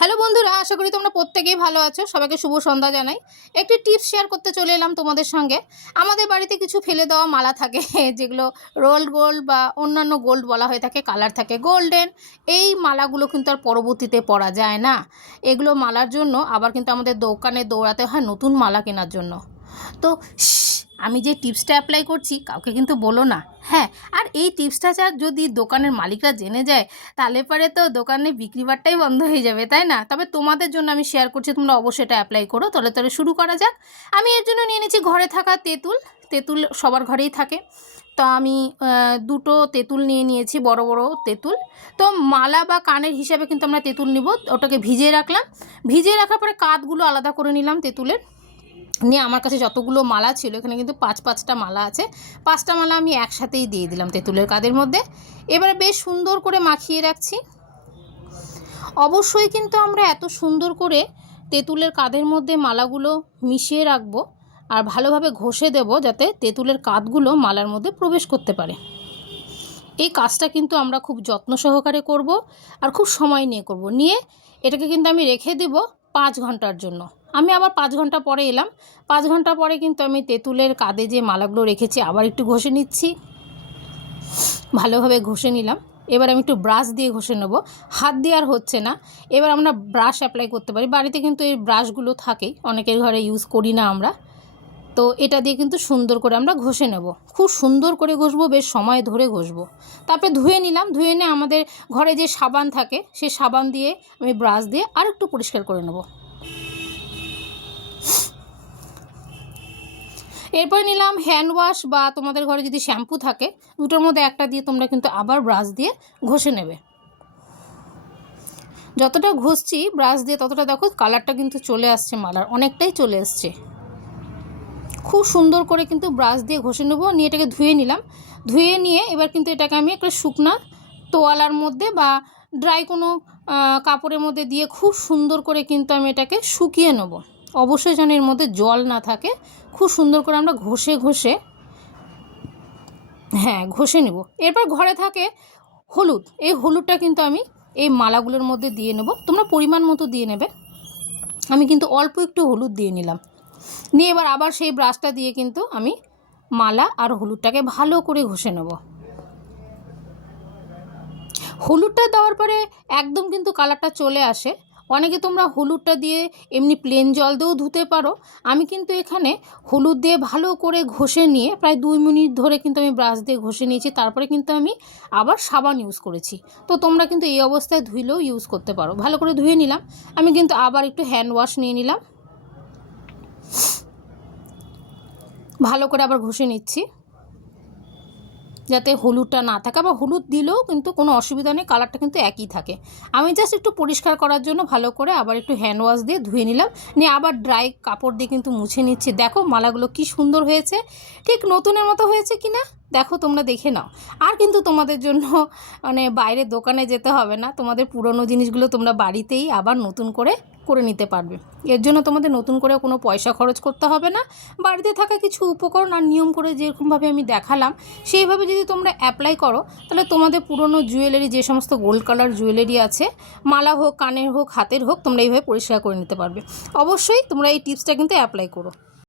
Hello বন্ধুরা, আশা করি তোমরা প্রত্যেকেই ভালো আছো। সবাইকে শুভ সন্ধ্যা জানাই। একটি টিপস শেয়ার করতে চলে এলাম তোমাদের সঙ্গে। আমাদের বাড়িতে কিছু ফেলে দেওয়া মালা থাকে যেগুলো রোল্ড গোল্ড বা অন্যান্য গোল্ড বলা হয়ে থাকে, কালার থাকে গোল্ডেন। এই মালাগুলো কিন্তু আর পরবর্তীতে পরা যায় না। এগুলো মালার জন্য আবার কিন্তু আমাদের দোকানে দৌড়াতে হয় নতুন মালা কেনার জন্য। তো আমি যে টিপসটা অ্যাপ্লাই করছি কাউকে কিন্তু বলো না, হ্যাঁ। আর এই টিপসটা যদি দোকানের মালিকরা জেনে যায় তাহলে পরে তো দোকানে বিক্রি বাট্টাই বন্ধ হয়ে যাবে, তাই না? তবে তোমাদের জন্য আমি শেয়ার করছি, তোমরা অবশ্যই এটা অ্যাপ্লাই করো। তলে শুরু করা যাক। আমি এর জন্য নিয়ে নিয়েছি ঘরে থাকা তেঁতুল। তেঁতুল সবার ঘরেই থাকে। তো আমি দুটো তেঁতুল নিয়ে নিয়েছি, বড় বড় তেঁতুল। তো মালা বা কানের হিসাবে কিন্তু আমরা তেঁতুল নিব। ওটাকে ভিজিয়ে রাখলাম। ভিজিয়ে রাখার পরে কাঠগুলো আলাদা করে নিলাম তেঁতুলের। নিয়ে আমার কাছে যতগুলো মালা ছিল, এখানে কিন্তু পাঁচটা মালা আছে, 5টা মালা আমি একসাথেই দিয়ে দিলাম তেঁতুলের কাদের মধ্যে। এবারে বেশ সুন্দর করে মাখিয়ে রাখছি। অবশ্যই কিন্তু আমরা এত সুন্দর করে তেঁতুলের কাদের মধ্যে মালাগুলো মিশিয়ে রাখবো আর ভালোভাবে ঘষে দেব, যাতে তেঁতুলের কাঠগুলো মালার মধ্যে প্রবেশ করতে পারে। এই কাজটা কিন্তু আমরা খুব যত্ন সহকারে করব আর খুব সময় নিয়ে করব। নিয়ে এটাকে কিন্তু আমি রেখে দেব 5 ঘন্টার জন্য। আমি আবার 5 ঘন্টা পরে এলাম। 5 ঘন্টা পরে কিন্তু আমি তেঁতুলের কাঁধে যে মালাগুলো রেখেছি আবার একটু ঘষে নিচ্ছি। ভালোভাবে ঘষে নিলাম। এবার আমি একটু ব্রাশ দিয়ে ঘষে নেব, হাত দিয়ে আর হচ্ছে না। এবার আমরা ব্রাশ অ্যাপ্লাই করতে পারি। বাড়িতে কিন্তু এই ব্রাশগুলো থাকেই, অনেকের ঘরে ইউজ করি না আমরা। তো এটা দিয়ে কিন্তু সুন্দর করে আমরা ঘষে নেব। খুব সুন্দর করে ঘষবো, বেশ সময় ধরে ঘষবো। তারপরে ধুয়ে নিলাম। ধুয়ে নিয়ে আমাদের ঘরে যে সাবান থাকে সেই সাবান দিয়ে আমি ব্রাশ দিয়ে আর একটু পরিষ্কার করে নেব। এরপর নিলাম হ্যান্ড ওয়াশ, বা তোমাদের ঘরে যদি শ্যাম্পু থাকে দুটোর মধ্যে একটা দিয়ে তোমরা কিন্তু আবার ব্রাশ দিয়ে ঘষে নেবে। যতটা ঘষছি ব্রাশ দিয়ে ততটা দেখো কালারটা কিন্তু চলে আসছে, মালার অনেকটাই চলে আসছে। খুব সুন্দর করে কিন্তু ব্রাশ দিয়ে ঘষে নেব। নিয়ে এটাকে ধুয়ে নিলাম। ধুয়ে নিয়ে এবার কিন্তু এটাকে আমি একটা শুকনা তোয়ালার মধ্যে বা ড্রাই কোনো কাপড়ের মধ্যে দিয়ে খুব সুন্দর করে কিন্তু আমি এটাকে শুকিয়ে নেব। অবশ্যই যেন এর মধ্যে জল না থাকে। খুব সুন্দর করে আমরা ঘষে ঘষে নেব। এরপর ঘরে থাকে হলুদ। এই হলুদটা কিন্তু আমি এই মালাগুলোর মধ্যে দিয়ে নেব। তোমরা পরিমাণ মতো দিয়ে নেবে। আমি কিন্তু অল্প একটু হলুদ দিয়ে নিলাম। নিয়ে এবার আবার সেই ব্রাশটা দিয়ে কিন্তু আমি মালা আর হলুদটাকে ভালো করে ঘষে নেব। হলুদটা দেওয়ার পরে একদম কিন্তু কালারটা চলে আসে। অনেকে তোমরা হলুদটা দিয়ে এমনি প্লেন জল দিয়েও ধুতে পারো। আমি কিন্তু এখানে হলুদ দিয়ে ভালো করে ঘষে নিয়ে প্রায় 2 মিনিট ধরে কিন্তু আমি ব্রাশ দিয়ে ঘষে নিয়েছি। তারপরে কিন্তু আমি আবার সাবান ইউজ করেছি। তো তোমরা কিন্তু এই অবস্থায় ধুইলেও ইউজ করতে পারো। ভালো করে ধুয়ে নিলাম। আমি কিন্তু আবার একটু হ্যান্ড ওয়াশ নিয়ে নিলাম। ভালো করে আবার ঘষে নিচ্ছি, যাতে হলুদটা না থাকে। আবার হলুদ দিলেও কিন্তু কোনো অসুবিধা নেই, কালারটা কিন্তু একই থাকে। আমি জাস্ট একটু পরিষ্কার করার জন্য ভালো করে আবার একটু হ্যান্ড ওয়াশ দিয়ে ধুয়ে নিলাম। নিয়ে আবার ড্রাই কাপড় দিয়ে কিন্তু মুছে নিচ্ছি। দেখো মালাগুলো কি সুন্দর হয়েছে, ঠিক নতুনের মতো হয়েছে কি না দেখো, তোমরা দেখে নাও। আর কিন্তু তোমাদের জন্য বাইরে দোকানে যেতে হবে না। তোমাদের পুরনো জিনিসগুলো তোমরা বাড়িতেই আবার নতুন করে নিতে পারবে। এর জন্য তোমাদের নতুন করে কোনো পয়সা খরচ করতে হবে না। বাড়িতে থাকা কিছু উপকরণ আর নিয়ম করে যেরকমভাবে আমি দেখালাম সেইভাবে যদি তোমরা অ্যাপ্লাই করো, তাহলে তোমাদের পুরনো জুয়েলারি, যে সমস্ত গোল্ড কালার জুয়েলারি আছে, মালা হোক, কানের হোক, হাতের হোক, তোমরা এইভাবে পরিষ্কার করে নিতে পারবে। অবশ্যই তোমরা এই টিপসটা কিন্তু অ্যাপ্লাই করো।